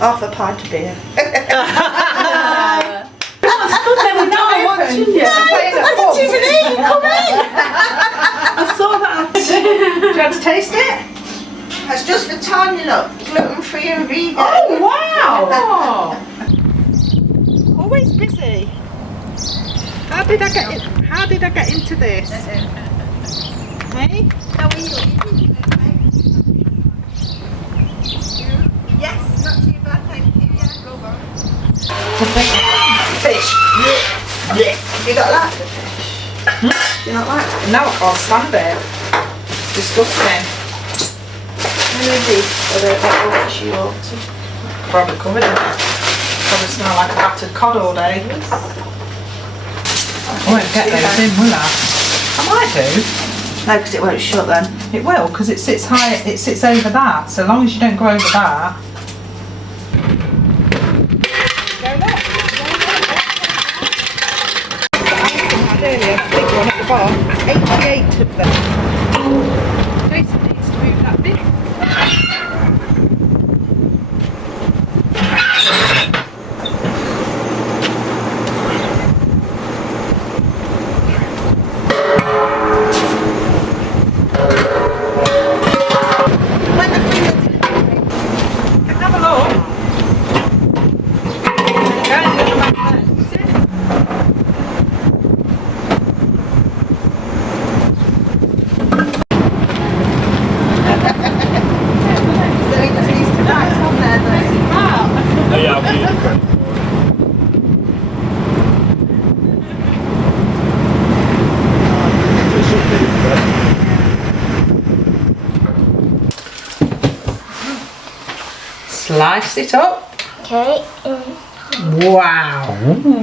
half a pint of beer. I didn't even eat. Come in. I saw that. Do you want to taste it? That's just for tiny look. Gluten-free and vegan. Oh wow! Always busy. How did I get into this? Hey? How are you? Yes, not too bad, thank you. Yeah, go on. Fish. You got that? You not like that? No, I can't stand it. Disgusting. Maybe. I don't know what fish you want. Probably covered in it. Probably smell like a battered cod all day. I won't get those in, will I? I might do. No, because it won't shut then. It will, because it sits high. It sits over that. So long as you don't go over that. Go look. Earlier, big one at the bottom. 88 of them. Jason needs to move that bit. Have a look. Slice it up. Okay. Wow.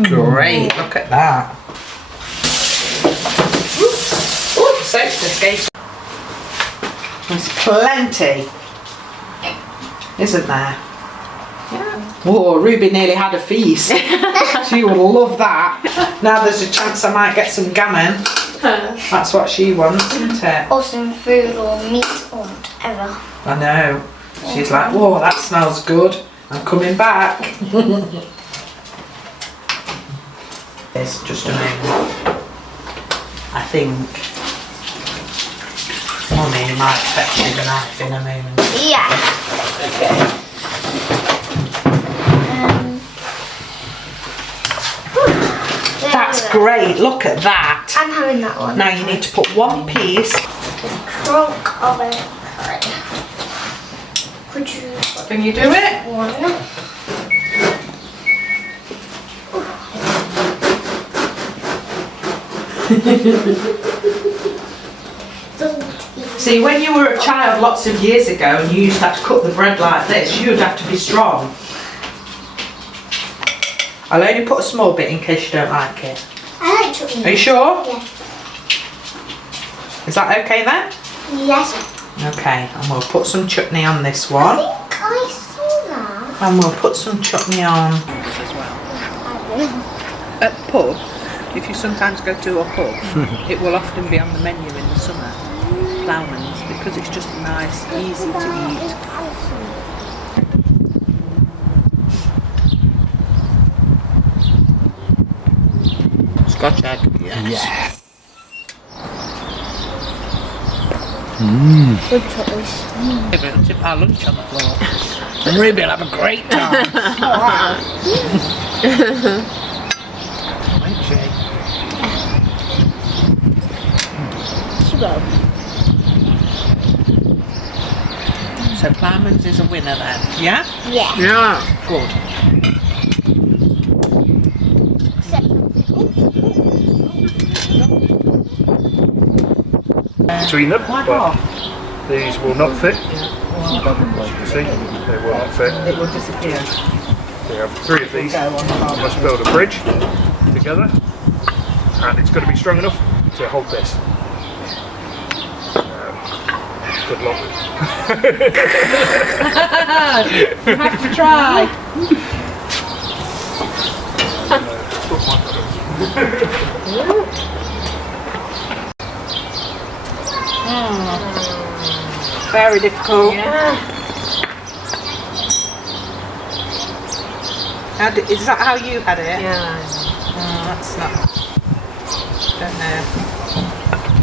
Great. Look at that. Soap's escaped. There's plenty, isn't there? Yeah. Whoa, Ruby nearly had a feast. She would love that. Now there's a chance I might get some gammon. That's what she wants, isn't it? Or some food or meat or whatever. I know. She's like, whoa, that smells good. I'm coming back. It's just a moment. I think Mummy might fetch you the knife in a moment. Yeah. Okay. That's great. Look at that. I'm having that one. Now you need to put one piece. Trunk of it. Could you? Can you do it? One. See, when you were a child lots of years ago and you used to have to cut the bread like this, you'd have to be strong. I'll only put a small bit in case you don't like it. I like chutney. Are you sure? Yeah. Is that okay then? Yes. Okay, and we'll put some chutney on this I one. think I saw that. And we'll put some chutney on as well. At the pub, if you sometimes go to a pub, it will often be on the menu in the summer. Ploughman's, because it's just nice, easy to eat. Scotch egg. Yes. Good choice. Maybe we'll tip our lunch on the floor. And Ruby will have a great time. Won't she? She will. So Ploughman's is a winner then, yeah? Yeah. Yeah. Good. Between them, Why but not? these will not fit. As you can see, they will not fit. It will disappear. We have 3 of these. Go on, We must build a bridge together, and it's got to be strong enough to hold this. Good luck. You have to try. Very difficult. Yeah. Is that how you had it? Yeah. Oh, that's not. Don't know.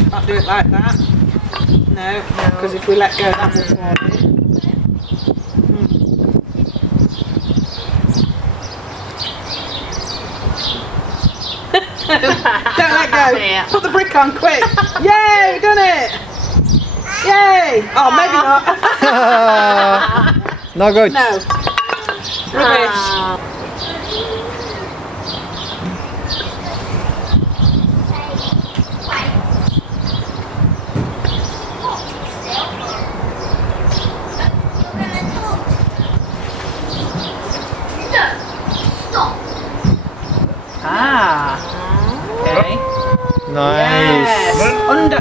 Can't do it like that. No, because if we let go, that will fall in. Don't let go. Yeah. Put the brick on quick. Yay, we've done it. Yay. Oh, maybe not. Not good. No. Rubbish. Ah. Okay. Nice. Yes. Under,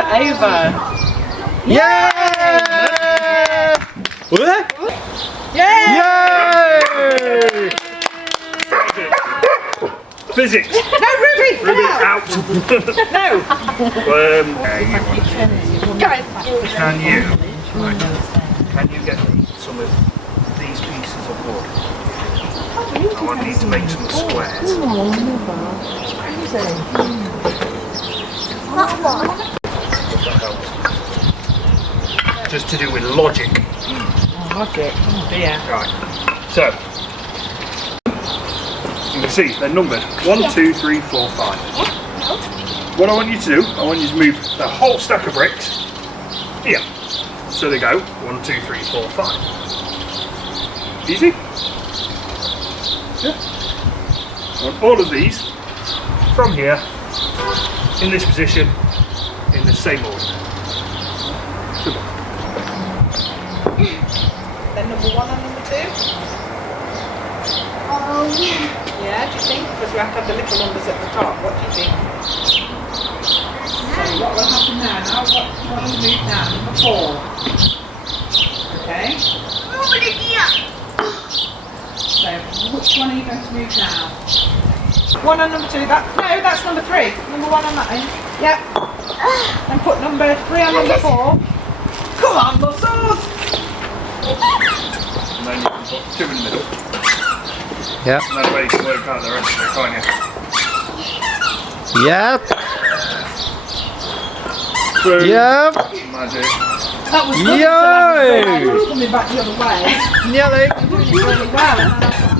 over. Yeah! Yay! Yay! Physics. No, Ruby, come Ruby out. out. No. Can you get me some of these pieces of wood? I want you to make some squares. Just to do with logic. Logic. Oh dear. Right. So you can see they're numbered 1, 2, 3, 4, 5. What I want you to do, I want you to move the whole stack of bricks here. So they go 1, 2, 3, 4, 5. Easy? Yeah. I want all of these from here in this position in the same order. Simple. Then number 1 and number 2. Oh, yeah. Yeah, do you think? Because we have to have the little numbers at the top. What do you think? So what will happen now? What will move now? Number 4. Okay. So which one are you going to move now? 1 and number 2. That's number 3. Number 1 on that end. Yep. And put number 3 on number 4. Come on, muscles! And then you can put 2 in the middle. Yep. And that way you can work out the rest of it, can't you? Yep. Boom. Yep. Magic. That was good. Yay! So coming back the other way. Nearly. Doing it really well.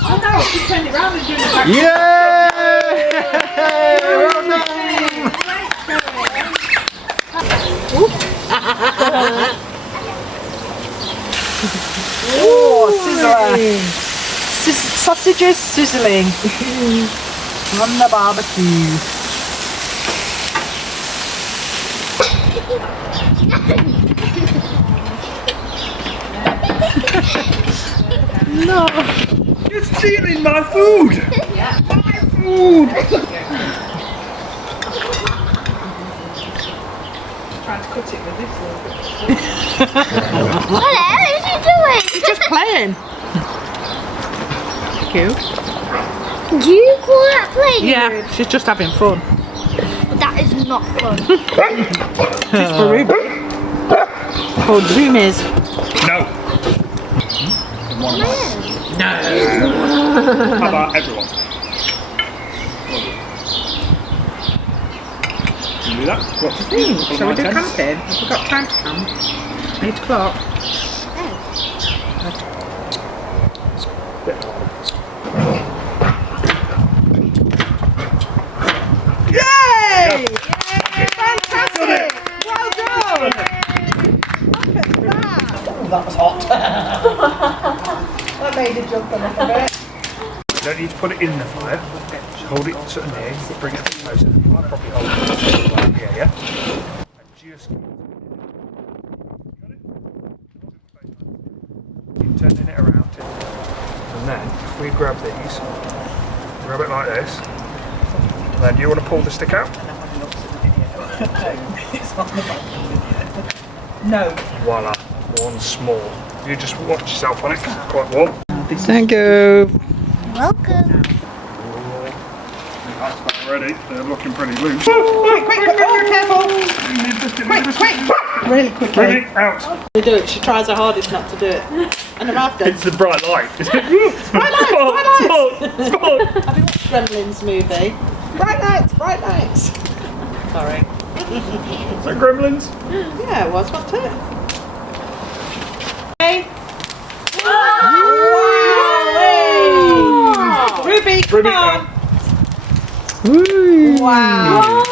Oh no, she turned it round and doing it back. Yay! Well done. Oh, sizzling. Sausages sizzling on the barbecue. No. You're stealing my food! My food! Trying to cut it with this one. What is he doing? He's just playing. Cute. Do you call that playing? Yeah, she's just having fun. That is not fun. It's for Ruby. Called Zoomies. No. No. How about everyone? Can you do that? What? Shall we do camping? Have we got time to camp? 8 o'clock. Yay! Fantastic! Well done! Look at that! Oh, that was hot. That made it jump a little bit. You don't need to put it in the fire. Just hold it sort of near, bring it a bit closer. You might probably hold it like here, yeah? And just keep turning it around. And then, if we grab these, grab it like this, and then do you want to pull the stick out? No. Voila, one small. You just watch yourself on it, 'cause it's quite warm. Thank you. Welcome. That's about ready. They're looking pretty loose. Quick, quick, quick. Oh, careful. Quick, quick. really quickly. Ruby, out. They do it. She tries her hardest not to do it. And her mouth It's does. the bright light. Bright lights, bright lights. Spot. Have you watched Gremlins movie? Bright lights, bright lights. Sorry. Is that Gremlins? Yeah, it was, wasn't it? Okay. Wow. Ruby, come Ruby, on. Woo. Wow.